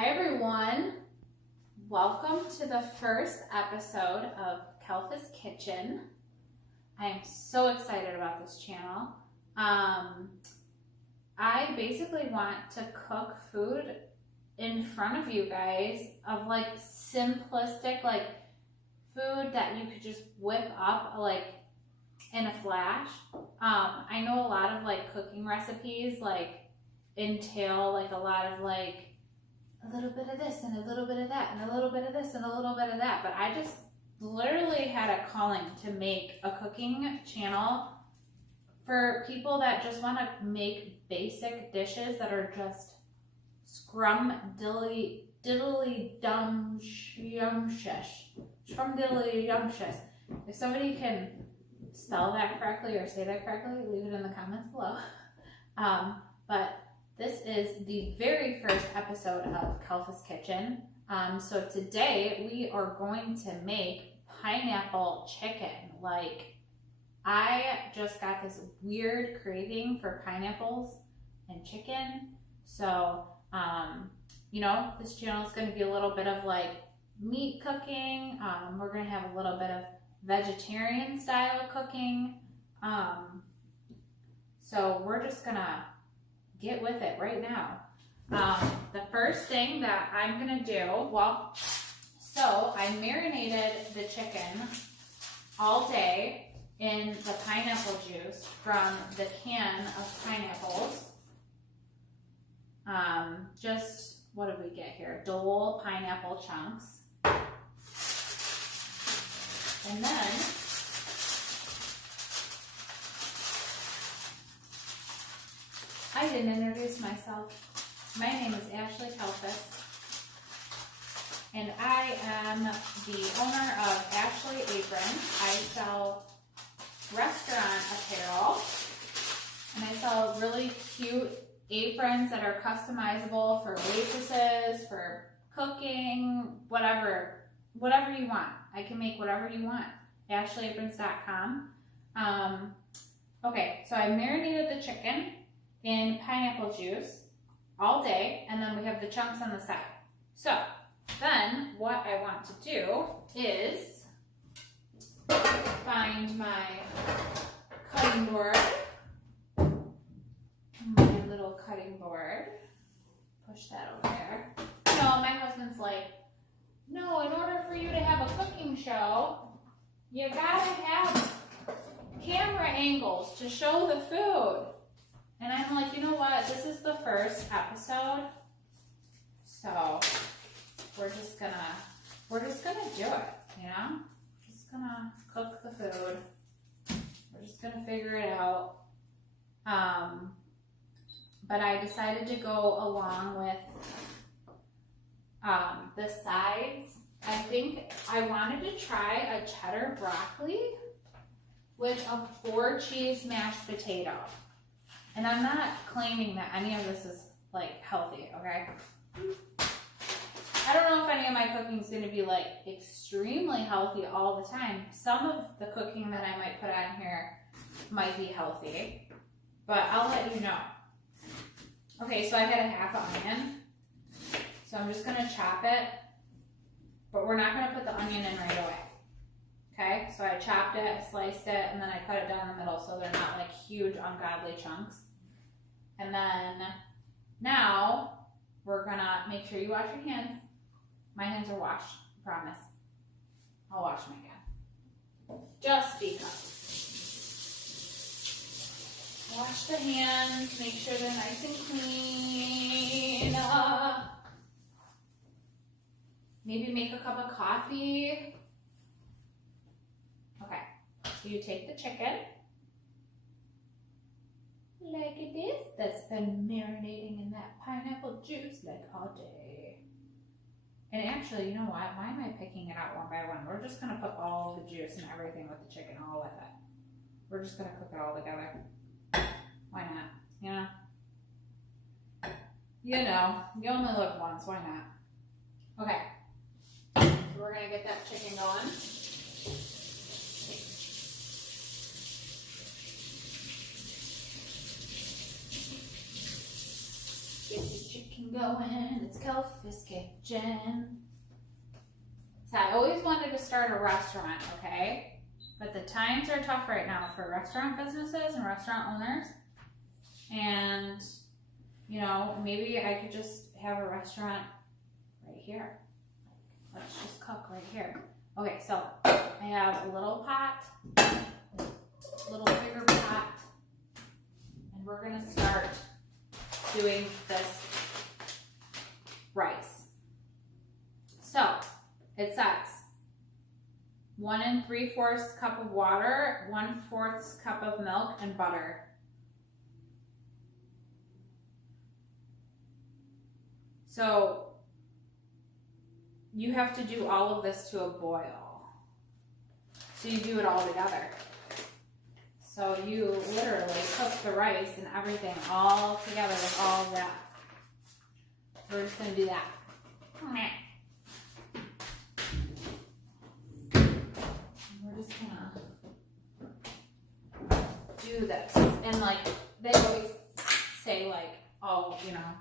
Hi everyone, welcome to the first episode of Kalfas Kitchen. I am so excited about this channel. I basically want to cook food in front of you guys of like simplistic like food that you could just whip up like in a flash. I know a lot of like cooking recipes like entail like a lot of like a little bit of this and a little bit of that and a little bit of this and a little bit of that, but I just literally had a calling to make a cooking channel for people that just want to make basic dishes that are just scrumdiddly scrumdiddly. If somebody can spell that correctly or say that correctly, leave it in the comments below. But this is the very first episode of Kalfas Kitchen. So today we are going to make pineapple chicken. Like, I just got this weird craving for pineapples and chicken. So, you know, this channel is going to be a little bit of like meat cooking. We're going to have a little bit of vegetarian style cooking. So we're just going to get with it right now. The first thing that I'm gonna do, so I marinated the chicken all day in the pineapple juice from the can of pineapples. Just, what did we get here? Dole pineapple chunks. And then I didn't introduce myself. My name is Ashley Kalfas, and I am the owner of Ashley Apron. I sell restaurant apparel, and I sell really cute aprons that are customizable for waitresses, for cooking, whatever you want. I can make whatever you want. AshleyAprons.com. Okay, so I marinated the chicken in pineapple juice all day, and then we have the chunks on the side. So then what I want to do is find my cutting board, my little cutting board, push that over there. So my husband's like, no, in order for you to have a cooking show, you gotta have camera angles to show the food. And I'm like, you know what? This is the first episode, so we're just gonna do it, you know? Just gonna cook the food. We're just gonna figure it out. But I decided to go along with the sides. I think I wanted to try a cheddar broccoli with a 4-cheese mashed potato. And I'm not claiming that any of this is like healthy, okay? I don't know if any of my cooking is going to be like extremely healthy all the time. Some of the cooking that I might put on here might be healthy, but I'll let you know. Okay, so I've got a half onion. So I'm just going to chop it, but we're not going to put the onion in right away. Okay, so I chopped it, I sliced it, and then I cut it down the middle so they're not like huge, ungodly chunks. And then now we're gonna make sure you wash your hands. My hands are washed, I promise. I'll wash them again. Just because. Wash the hands, make sure they're nice and clean. Maybe make a cup of coffee. Okay, so you take the chicken, like it is, that's been marinating in that pineapple juice like all day. And actually, you know what? Why am I picking it out one by one? We're just going to put all the juice and everything with the chicken all with it. We're just going to cook it all together. Why not? You know? You know, you only live once. Why not? Okay. So we're going to get that chicken going. Get the chicken Getting going, it's Kalfas Kitchen. So I always wanted to start a restaurant, okay? But the times are tough right now for restaurant businesses and restaurant owners. And, you know, maybe I could just have a restaurant right here. Let's just cook right here. Okay, so I have a little pot, a little bigger pot, and we're gonna start doing this rice. So it says 1 3/4 cup of water, 1/4 cup of milk, and butter. So you have to do all of this to a boil. So you do it all together. So you literally cook the rice and everything all together with all of that. We're just gonna do that. We're just gonna do this. And like, they always say like, oh, you know,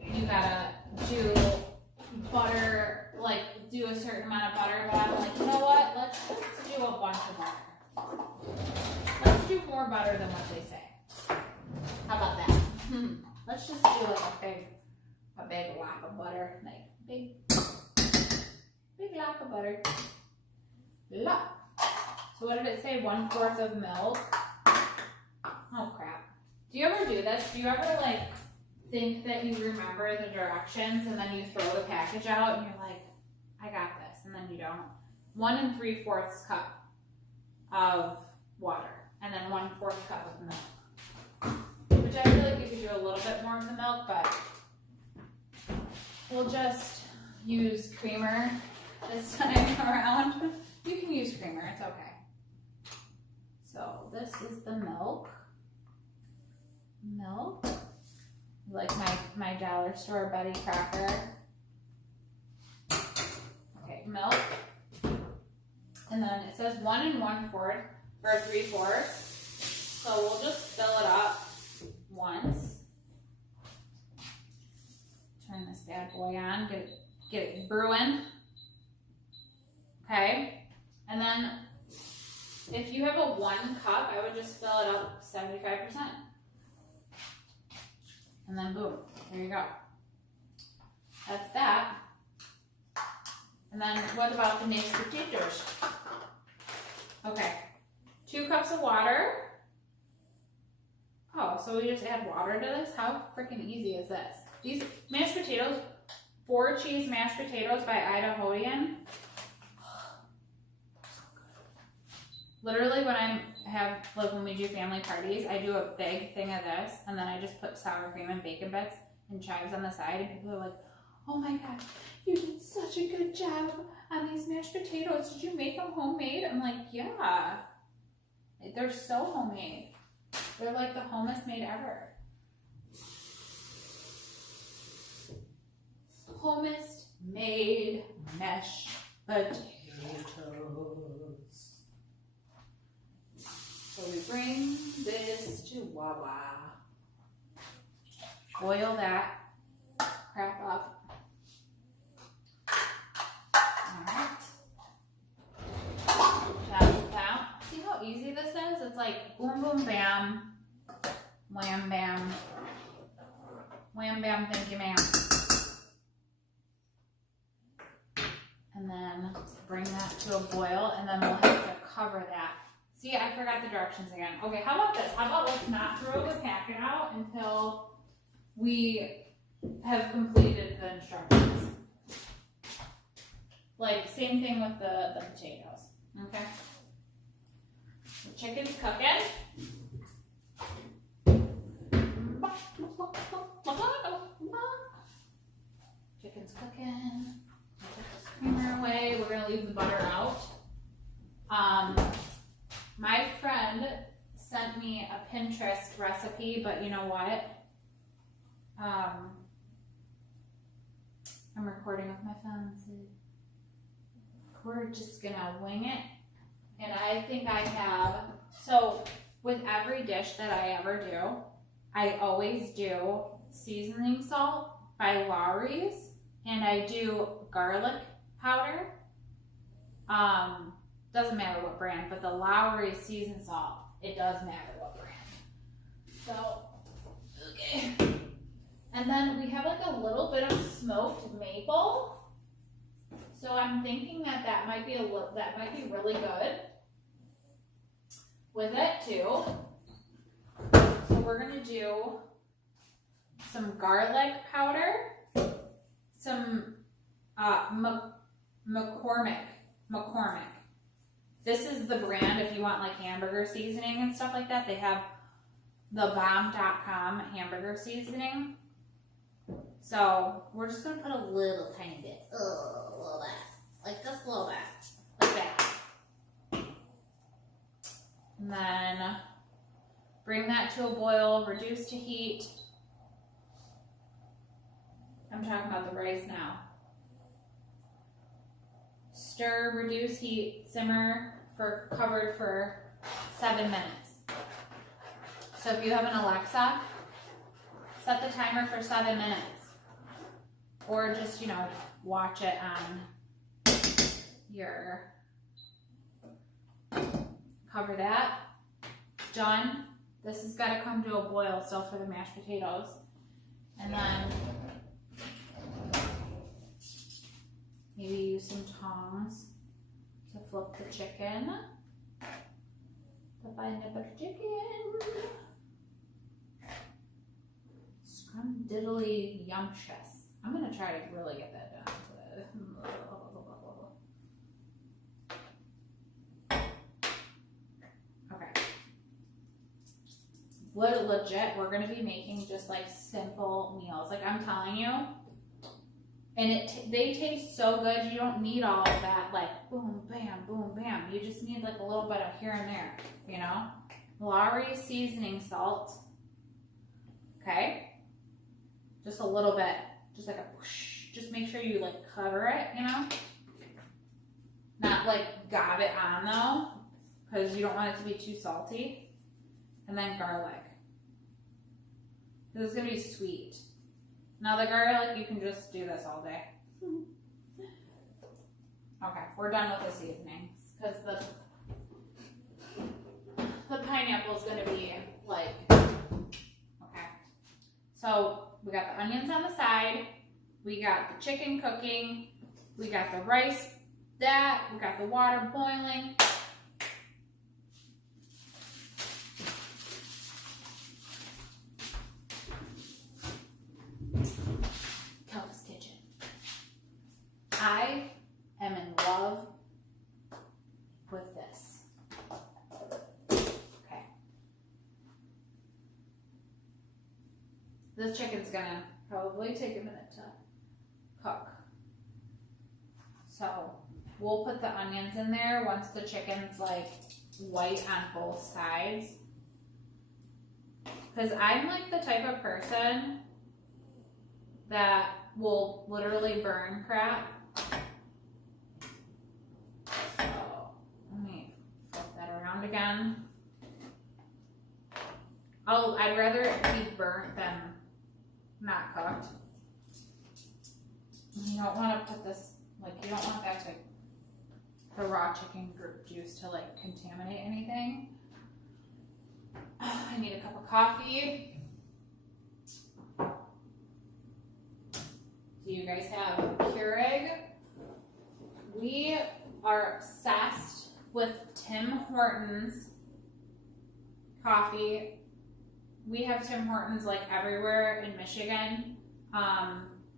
you gotta do butter, like do a certain amount of butter, but I'm like, you know what? Let's just do a bunch of butter. Let's do more butter than what they say. How about that? Let's just do like a big lap of butter, like big lap of butter. Lap. So what did it say? 1/4 of milk. Oh crap! Do you ever do this? Do you ever like think that you remember the directions and then you throw the package out and you're like, I got this, and then you don't? 1 3/4 cup of water, and then 1/4 cup of milk. Which I feel like you could do a little bit more of the milk, but we'll just use creamer this time around. You can use creamer, it's okay. So this is the milk. Like my dollar store Betty Crocker. Okay, milk. And then it says 1 1/4 or 3/4. So we'll just fill it up once. Turn this bad boy on, get it brewing. Okay. And then if you have a 1 cup, I would just fill it up 75%. And then boom, there you go. That's that. And then what about the mashed potatoes? Okay, 2 cups of water. Oh, so we just add water to this? How freaking easy is this? These mashed potatoes, 4 cheese mashed potatoes by Idahoan. Literally, when we do family parties, I do a big thing of this, and then I just put sour cream and bacon bits and chives on the side, and people are like, oh my god, you did such a good job on these mashed potatoes. Did you make them homemade? I'm like, yeah. They're so homemade. They're like the homest made ever. Homest made mashed potatoes. So we bring this to Wawa. Boil that crap up. Alright. That's that. See how easy this is? It's like boom, boom, bam. Wham, bam. Wham, bam, thank you, ma'am. And then bring that to a boil, and then we'll have to cover that. See, I forgot the directions again. Okay, how about this? How about let's not throw the packet out until we have completed the instructions. Like, same thing with the potatoes, okay? The chicken's cooking. Chicken's cooking. Put this creamer away. We're gonna leave the butter out. My friend sent me a Pinterest recipe, but you know what? I'm recording with my phone, so we're just gonna wing it. And I think I have, so with every dish that I ever do, I always do seasoning salt by Lawry's, and I do garlic powder. Doesn't matter what brand, but the Lawry seasoned salt, it does matter what brand. So, okay. And then we have like a little bit of smoked maple. So I'm thinking that that might be really good with it too. So we're gonna do some garlic powder, some McCormick. This is the brand if you want like hamburger seasoning and stuff like that. They have the bomb.com hamburger seasoning. So we're just gonna put a little tiny bit, a little bit, like just a little bit, like that. And then bring that to a boil, reduce to heat. I'm talking about the rice now. Stir, reduce heat, simmer covered for 7 minutes. So if you have an Alexa, set the timer for 7 minutes. Or just, you know, watch it on your, cover that. It's done. This has got to come to a boil still for the mashed potatoes. And then maybe use some tongs to flip the chicken. The butter chicken. Scrumdiddly yumptious. I'm going to try to really get that down to okay. Legit, we're going to be making just like simple meals. Like I'm telling you. And they taste so good. You don't need all of that like boom, bam. You just need like a little bit of here and there, you know? Lawry seasoning salt. Okay. Just a little bit. Just like a whoosh. Just make sure you like cover it, you know? Not like gob it on though, because you don't want it to be too salty. And then garlic. This is going to be sweet. Now the garlic, you can just do this all day. Okay, we're done with the seasonings because the pineapple is going to be like, okay. So we got the onions on the side. We got the chicken cooking. We got the rice, we got the water boiling. Kalfas kitchen. I am in love with this. Okay. This chicken's gonna probably take a minute to cook. So we'll put the onions in there once the chicken's like white on both sides. Because I'm like the type of person that will literally burn crap. So let me flip that around again. I'd rather it be burnt than not cooked. You don't want to put this, like you don't want that to, the raw chicken juice to like contaminate anything. I need a cup of coffee. Do you guys have Keurig? We are obsessed with Tim Hortons coffee. We have Tim Hortons like everywhere in Michigan.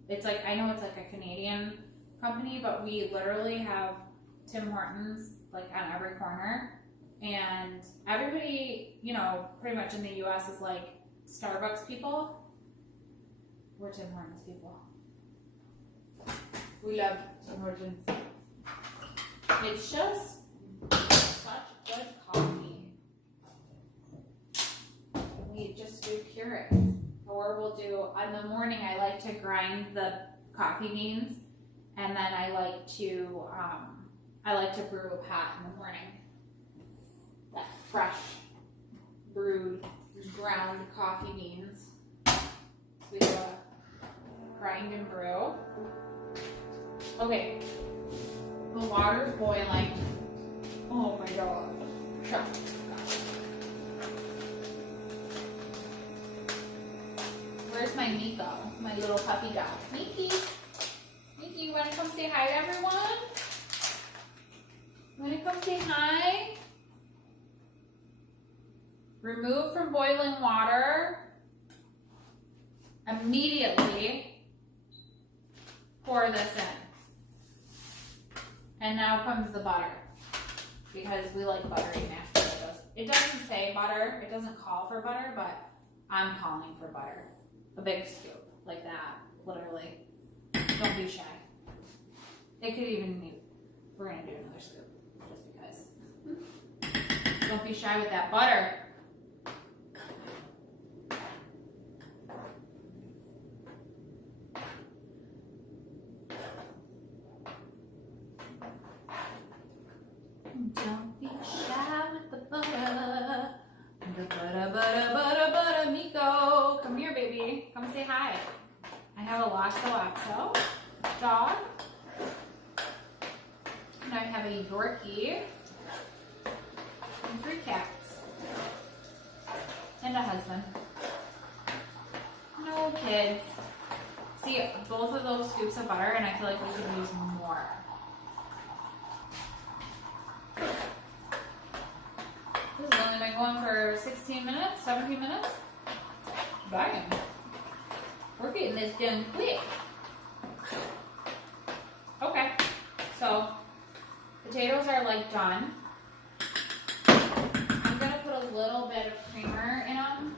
It's like, I know it's like a Canadian company, but we literally have Tim Hortons like on every corner. And everybody, you know, pretty much in the US is like Starbucks people. We're Tim Hortons people. We love Tim Hortons. It's just such good coffee. We just do Keurig. Or we'll do, in the morning I like to grind the coffee beans, and then I like to brew a pot in the morning. That fresh brewed ground coffee beans. we do a grind and brew. Okay, the water's boiling. Oh my god. Where's my Miko, my little puppy dog? Mickey, Mickey, you wanna come say hi to everyone? You wanna come say hi? Remove from boiling water. Immediately pour this in. And now comes the butter. Because we like buttery mashed potatoes. It doesn't say butter, it doesn't call for butter, but I'm calling for butter. A big scoop, like that, literally. Don't be shy. It could even be, we're gonna do another scoop, just because. Don't be shy with that butter. Don't be shy with the butter. The butter, butter, butter, butter, Miko. Come here, baby. Come say hi. I have a Lhasa dog. And I have a Yorkie. And 3 cats. And a husband. No kids. See, both of those scoops of butter, and I feel like we could use more. This has only been going for 16 minutes, 17 minutes. Bang. We're getting this done quick. Okay, so potatoes are like done. I'm gonna put a little bit of creamer in them.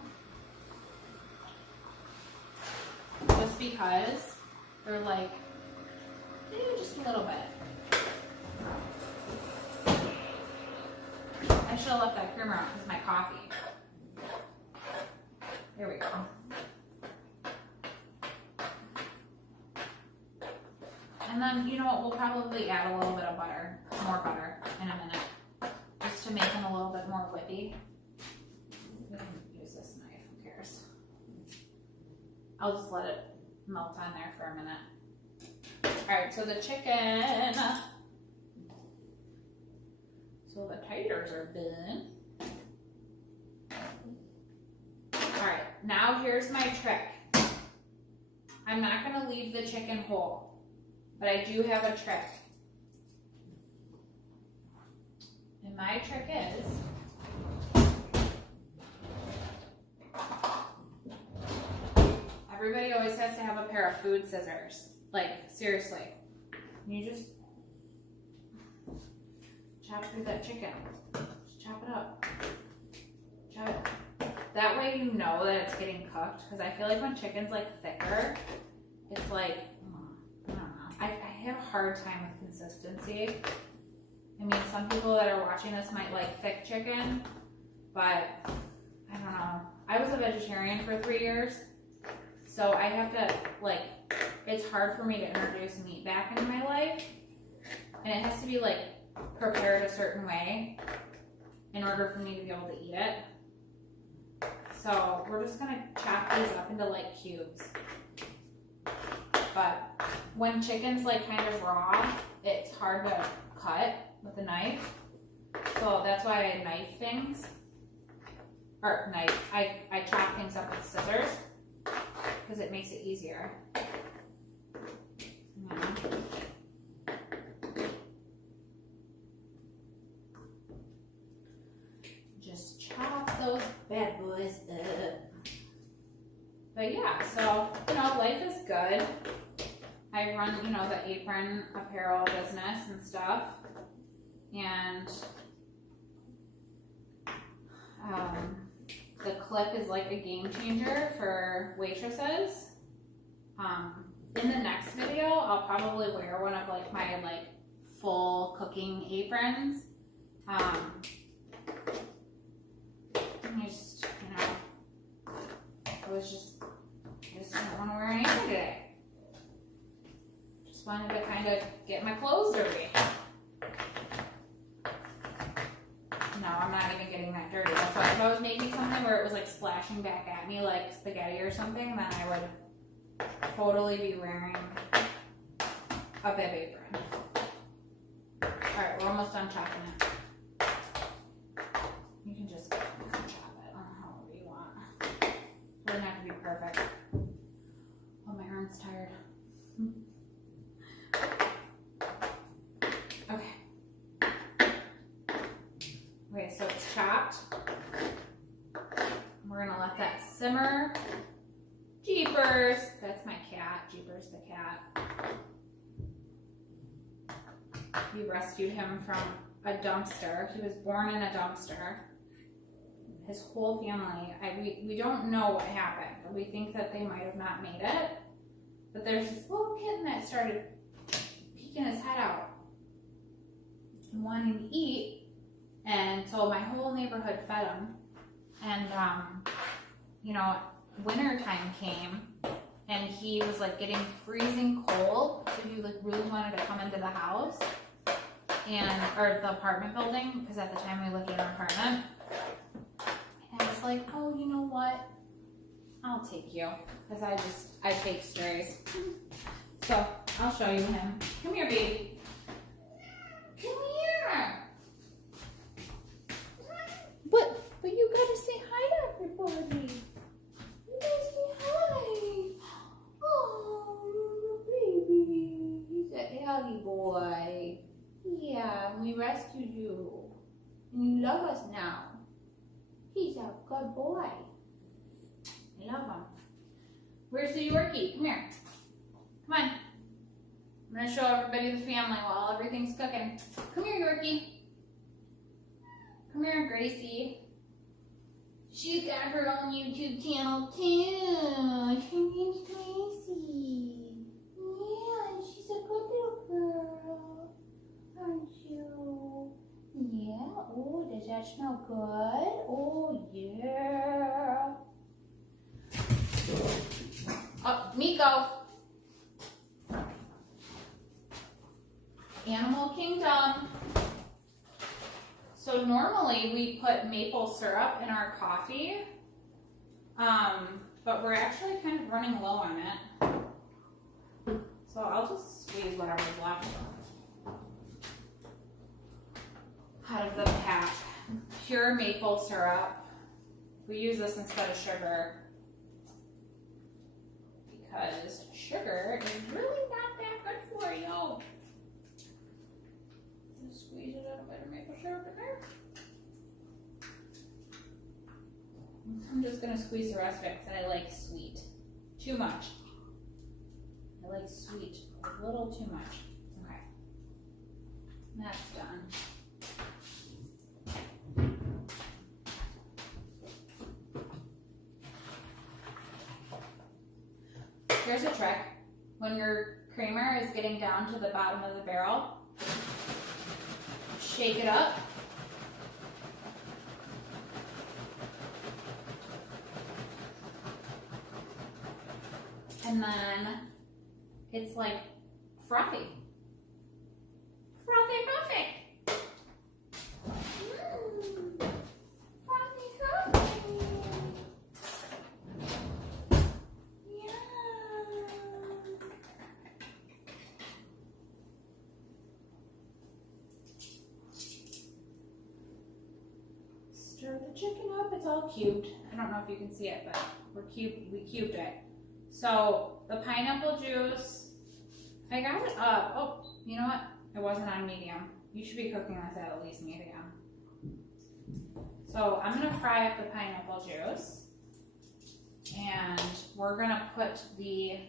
Just because they're like, just a little bit. I should have left that creamer out because of my coffee. There we go. And then, you know what, we'll probably add a little bit of butter, more butter in a minute, just to make them a little bit more whippy. We can use this knife, who cares? I'll just let it melt on there for a minute. Alright, so the chicken. So the taters are done. Alright, now here's my trick. I'm not going to leave the chicken whole, but I do have a trick. And my trick is, everybody always has to have a pair of food scissors. Like, seriously. You just chop through that chicken. Just chop it up. Chop it. That way you know that it's getting cooked. Because I feel like when chicken's like thicker, it's like, I don't know. I have a hard time with consistency. I mean, some people that are watching this might like thick chicken, but I don't know. I was a vegetarian for 3 years, so I have to, like, it's hard for me to introduce meat back into my life, and it has to be like prepared a certain way in order for me to be able to eat it. So we're just gonna chop these up into like cubes. But when chicken's like kind of raw, it's hard to cut with a knife. So that's why I knife things. Or knife, I chop things up with scissors because it makes it easier. Just chop those bad boys up. But yeah, so, you know, life is good. I run, you know, the apron apparel business and stuff. And the clip is like a game changer for waitresses. In the next video, I'll probably wear one of like my like full cooking aprons. Just, you know, I just don't want to wear anything today. Just wanted to kind of get my clothes dirty. No, I'm not even getting that dirty. That's why if I was making something where it was like splashing back at me like spaghetti or something, then I would totally be wearing a bib apron. Alright, we're almost done chopping it. You can just chop it however you want. It doesn't have to be perfect. Oh, my arm's tired. Okay. Okay, so it's chopped. We're gonna let that simmer. Jeepers! That's my cat. Jeepers the cat. We rescued him from a dumpster. He was born in a dumpster. His whole family, we don't know what happened. We think that they might have not made it. But there's this little kitten that started peeking his head out and wanting to eat. And so my whole neighborhood fed him. And, you know, winter time came and he was like getting freezing cold. So he like really wanted to come into the house or the apartment building, because at the time we lived in an apartment. And I was like, oh, you know what? I'll take you, because I take strays. So I'll show you him. Come here, baby. Come here. But you gotta say hi to everybody. You gotta say hi. Oh, baby. He's a healthy boy. Yeah, we rescued you. And you love us now. He's a good boy. I love him. Where's the Yorkie? Come here. Come on. I'm going to show everybody the family while everything's cooking. Come here, Yorkie. Come here, Gracie. She's got her own YouTube channel, too. Her name's Gracie. Yeah, she's a good little girl. Aren't you? Yeah. Oh, does that smell good? Oh, yeah. Oh, Miko. Animal Kingdom. So normally we put maple syrup in our coffee, but we're actually kind of running low on it. So I'll just squeeze whatever's left out of the pack. Pure maple syrup. We use this instead of sugar because sugar is really not that good for you. Just squeeze a little bit of maple syrup in there. I'm just going to squeeze the rest of it because I like sweet. Too much. I like sweet a little too much. Okay. That's done. Here's a trick. When your creamer is getting down to the bottom of the barrel, shake it up. And then it's like frothy. Frothy, frothy. Frothy, frothy. Stir the chicken up. It's all cubed. I don't know if you can see it, but we cubed it. So the pineapple juice, I got it up. Oh, you know what? It wasn't on medium. You should be cooking this at least medium. So I'm gonna fry up the pineapple juice, and we're gonna put the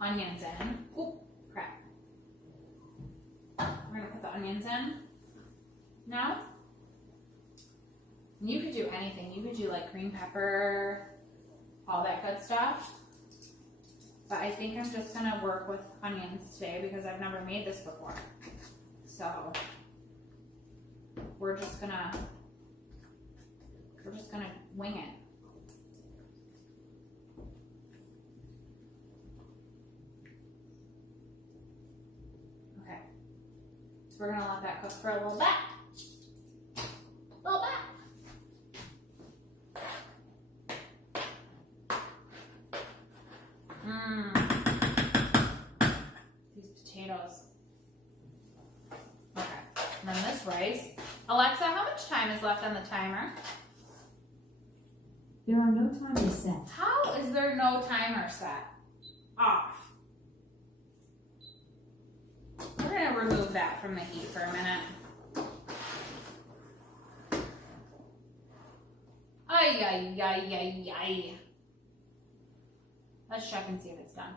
onions in. Oh, crap. We're gonna put the onions in now. And you could do anything. You could do like green pepper, all that good stuff. But I think I'm just gonna work with onions today because I've never made this before. So we're just gonna wing it. Okay. So we're gonna let that cook for a little bit. potatoes. Okay, and then this rice. Alexa, how much time is left on the timer? There are no timers set. How is there no timer set? Off. We're gonna remove that from the heat for a minute. Ay, ay, ay, ay, ay. Let's check and see if it's done.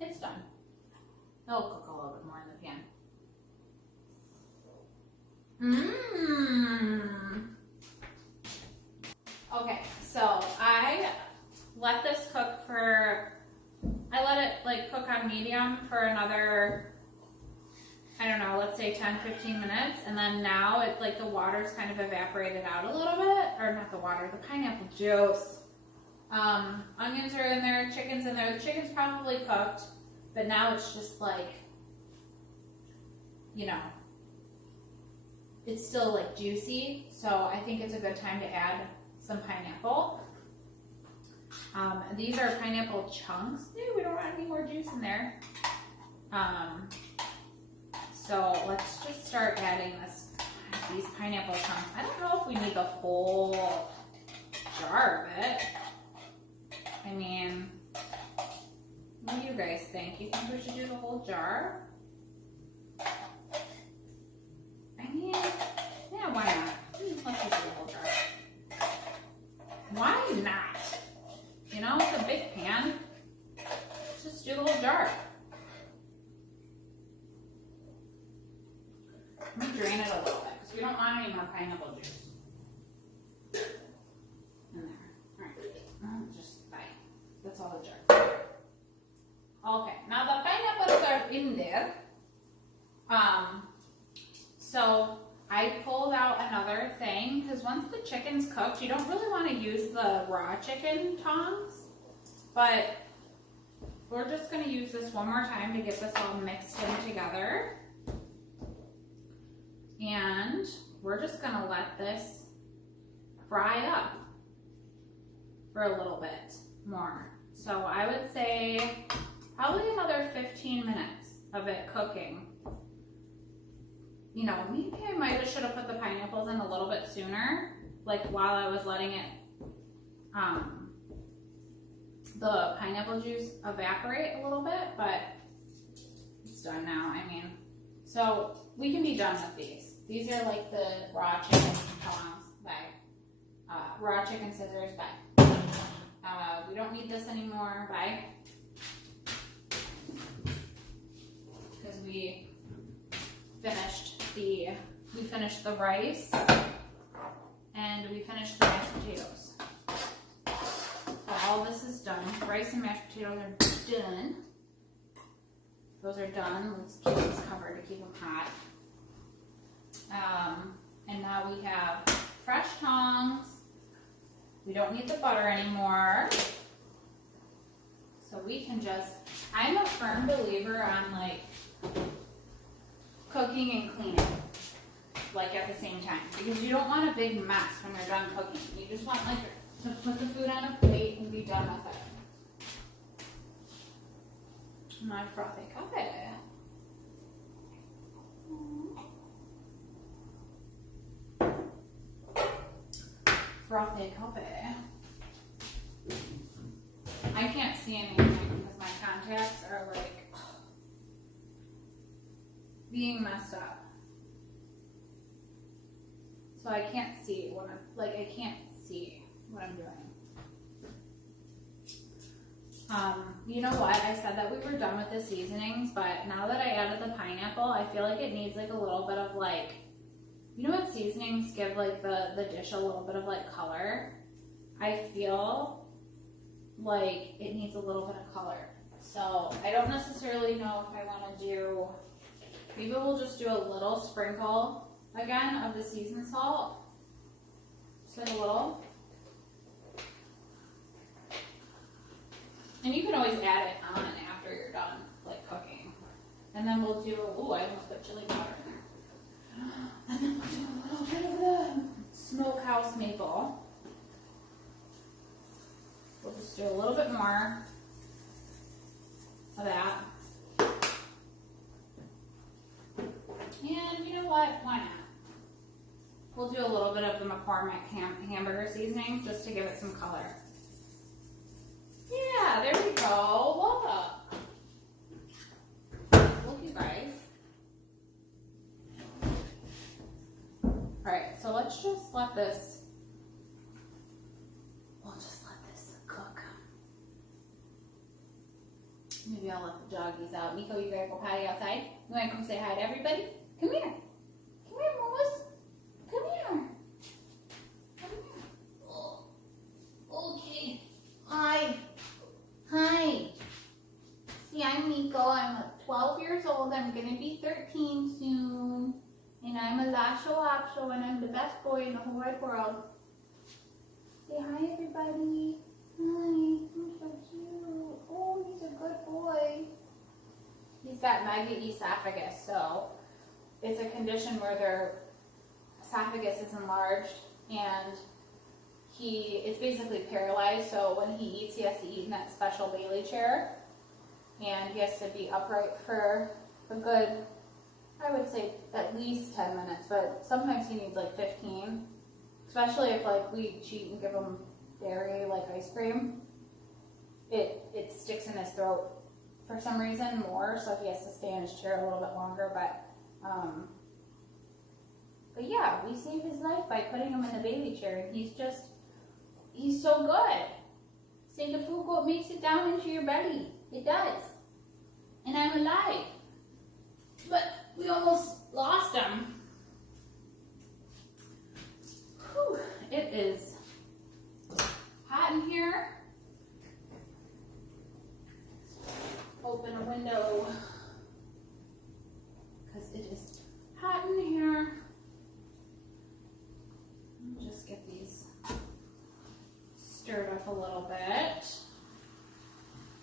It's done. It'll cook a little bit more in the pan. Okay, so I let this cook for, I let it like cook on medium for another, I don't know, let's say 10-15 minutes. And then now it's like the water's kind of evaporated out a little bit, or not the water, the pineapple juice. Onions are in there, chicken's in there. The chicken's probably cooked, but now it's just like, you know, it's still like juicy. So I think it's a good time to add some pineapple. These are pineapple chunks. Ew, we don't want any more juice in there. So let's just start adding these pineapple chunks. I don't know if we need the whole jar of it. I mean, what do you guys think? You think we should do the whole jar? I mean, yeah, why not? Let's just do the whole jar. Why not? You know, it's a big pan. Let's just do the whole jar. Let me drain it a little bit because we don't want any more pineapple juice in there. Alright, just bye. That's all the jar. Okay, now the pineapples are in there. So I pulled out another thing because once the chicken's cooked, you don't really want to use the raw chicken tongs, but we're just going to use this one more time to get this all mixed in together. And we're just going to let this fry up for a little bit more. So I would say probably another 15 minutes of it cooking. You know, maybe I might have should have put the pineapples in a little bit sooner, like while I was letting it, the pineapple juice evaporate a little bit, but it's done now. I mean, so we can be done with these. These are like the raw chicken tongs, bye. Raw chicken scissors, bye. We don't need this anymore, bye. Because we finished the rice and we finished the mashed potatoes. So all this is done. Rice and mashed potatoes are done. Those are done. Let's keep these covered to keep them hot. And now we have fresh tongs. We don't need the butter anymore. So we can just, I'm a firm believer on like cooking and cleaning, like at the same time, because you don't want a big mess when you're done cooking. You just want like to put the food on a plate and be done with it. My frothy coffee. Frothy coffee. I can't see anything because my contacts are like being messed up. So I can't see what I can't see what I'm doing. You know what? I said that we were done with the seasonings, but now that I added the pineapple, I feel like it needs like a little bit of like, you know what seasonings give like the dish a little bit of like color? I feel like it needs a little bit of color. So I don't necessarily know if I want to do, maybe we'll just do a little sprinkle again of the seasoned salt. Just like a little. And you can always add it on after you're done. And then we'll do, ooh, I almost put chili powder in there. And then we'll do a little bit of the Smokehouse maple. We'll just do a little bit more of that. And you know what? Why not? We'll do a little bit of the McCormick Hamburger seasoning just to give it some color. Yeah, there we go. Look, you guys. Alright, so let's just let this, we'll just let this cook. Maybe I'll let the doggies out. Nico, you gotta go potty outside. You wanna come say hi to everybody? Come here. Come here, Moose. Come here. Come here. Oh. Okay. Hi. Hi. See, I'm Nico. I'm 12 years old. I'm gonna be 13 soon. And I'm a lasho and I'm the best boy in the whole wide world. Say hi, everybody. Hi. You're so cute. Oh, he's a good boy. He's got maggot esophagus, so it's a condition where their esophagus is enlarged and it's basically paralyzed. So when he eats, he has to eat in that special Bailey chair, and he has to be upright for a good, I would say at least 10 minutes, but sometimes he needs like 15, especially if like we cheat and give him dairy like ice cream. It sticks in his throat for some reason more, so he has to stay in his chair a little bit longer. But yeah, we saved his life by putting him in the baby chair, and he's so good. Say the food goat makes it down into your belly. It does. And I'm alive. But we almost lost him. Whew, it is hot in here. Open a window because it is hot in here. Just get these stirred up a little bit.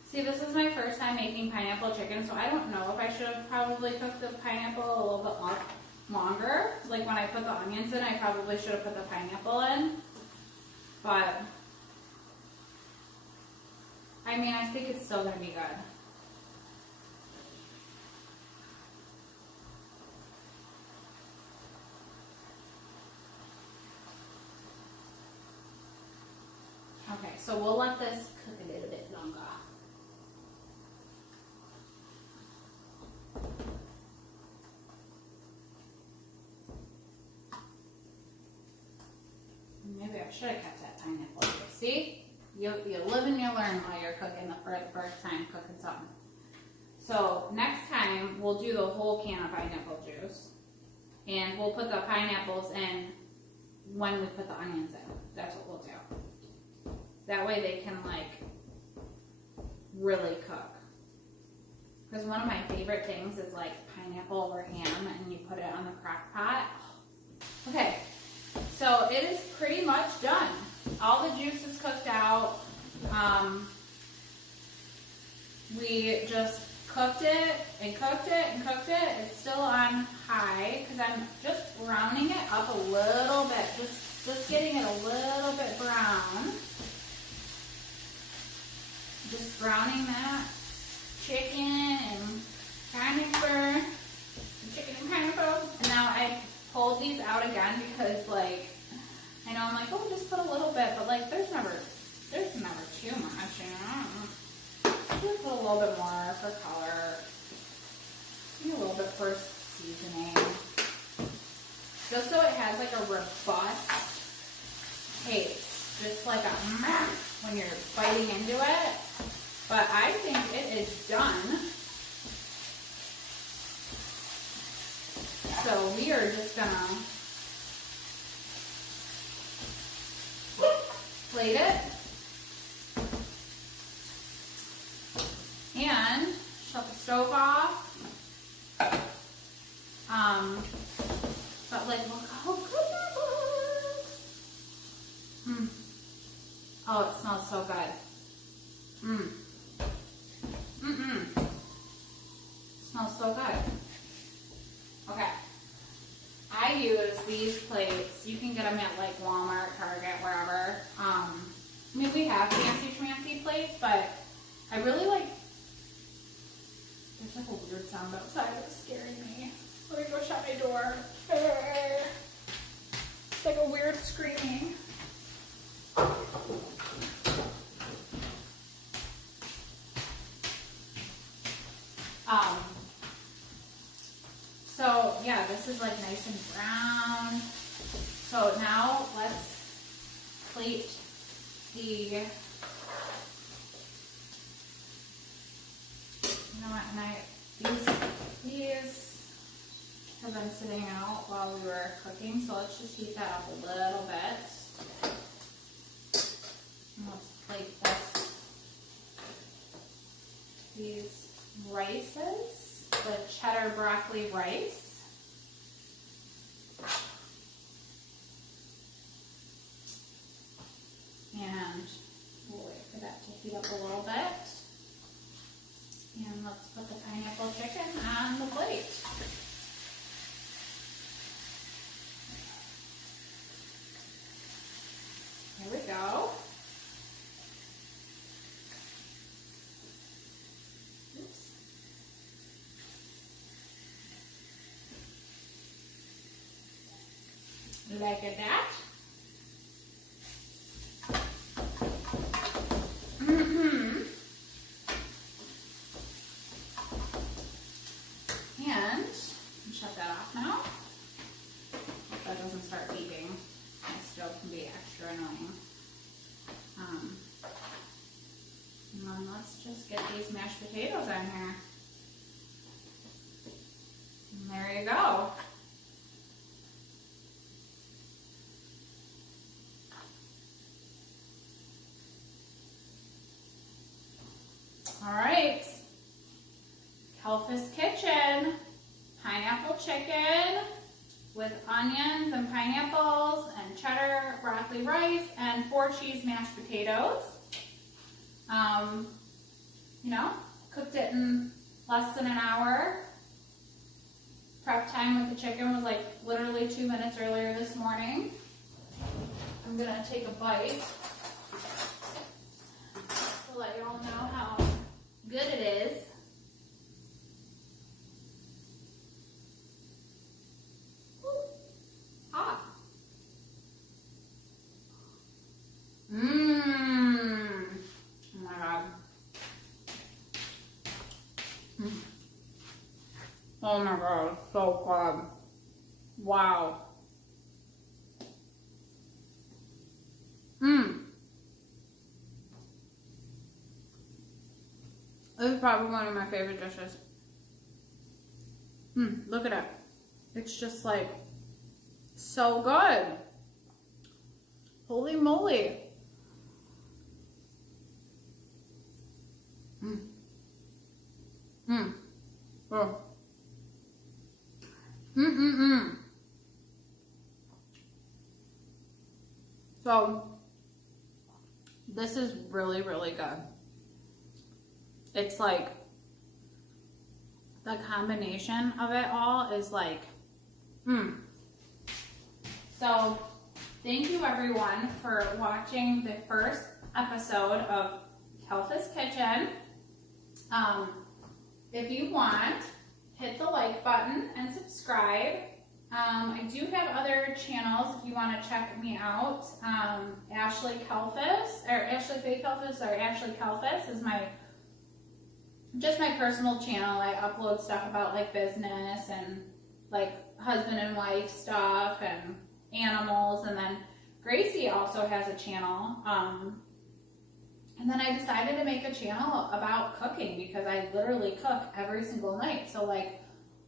See, this is my first time making pineapple chicken, so I don't know if I should have probably cooked the pineapple a little bit longer. Like when I put the onions in, I probably should have put the pineapple in. But, I mean, I think it's still going to be good. Okay, so we'll let this cook a little bit longer. Maybe I should have kept that pineapple here. See? You live and you learn while you're cooking for the first time cooking something. So next time we'll do the whole can of pineapple juice, and we'll put the pineapples in when we put the onions in. That's what we'll do. That way they can like really cook. Because one of my favorite things is like pineapple over ham, and you put it on the crock pot. Okay, so it is pretty much done. All the juice is cooked out. We just cooked it and cooked it and cooked it. It's still on high because I'm just browning it up a little bit. Just getting it a little bit brown. Just browning that chicken and pineapple, and now I pulled these out again because like, I know I'm like, oh, just put a little bit, but like there's never too much, you know. Just put a little bit more for color, maybe a little bit for seasoning, just so it has like a robust taste, just like a when you're biting into it. But I think it is done. So we are just gonna plate it and shut the stove off. But like, look how good that looks. Oh, it smells so good. Smells so good. get them at like Walmart, Target, wherever. I mean, we have fancy schmancy plates, but I really like, there's like a weird sound outside that's scaring me. Let me go shut my door. It's like a weird screaming. So yeah, this is like nice and brown. So now let's plate the, you know what, and these have been sitting out while we were cooking, so let's just heat that up a little bit. And let's plate these rices, the cheddar broccoli rice. And we'll wait for that to heat up a little bit. And let's put the pineapple chicken on the plate. Here we go. Oops. Like that. And shut that off now. Hope that doesn't start beeping. My stove can be extra annoying. And then let's just get these mashed potatoes on here. And there you go. All right, Kalfas Kitchen, pineapple chicken with onions and pineapples and cheddar broccoli rice and 4 cheese mashed potatoes. You know, cooked it in less than an hour. Prep time with the chicken was like literally 2 minutes earlier this morning. I'm gonna take a bite to let you all know how good it is. Hot. Mmm. Oh my god. Oh my god, so good. Wow. This is probably one of my favorite dishes. Look at it. It's just like so good. Holy moly. Oh. So, this is really, really good. It's like, the combination of it all is like, So, thank you everyone for watching the first episode of Kalfas Kitchen. If you want, hit the like button and subscribe. I do have other channels if you want to check me out. Ashley Kalfas, or Ashley Faye Kalfas, or Ashley Kalfas is just my personal channel. I upload stuff about like business and like husband and wife stuff and animals. And then Gracie also has a channel. And then I decided to make a channel about cooking because I literally cook every single night. So like,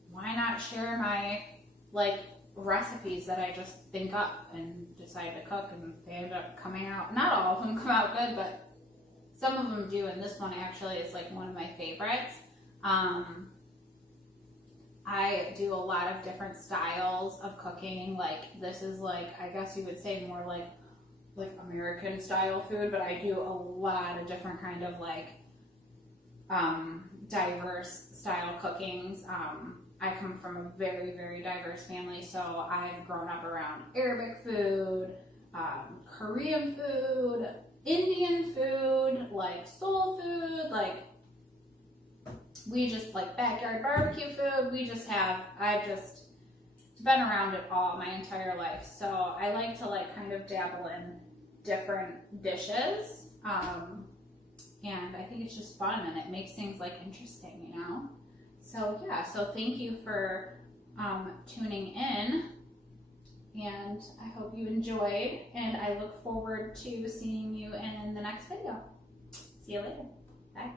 why not share my like recipes that I just think up and decide to cook, and they end up coming out. Not all of them come out good, but some of them do, and this one actually is like one of my favorites. I do a lot of different styles of cooking. Like this is like, I guess you would say more like American style food, but I do a lot of different kind of like diverse style cookings. I come from a very, very diverse family, so I've grown up around Arabic food, Korean food, Indian food, like soul food, like we just like backyard barbecue food. I've just been around it all my entire life. So I like to like kind of dabble in different dishes. And I think it's just fun and it makes things like interesting, you know? So yeah, so thank you for tuning in, and I hope you enjoyed, and I look forward to seeing you in the next video. See you later. Bye.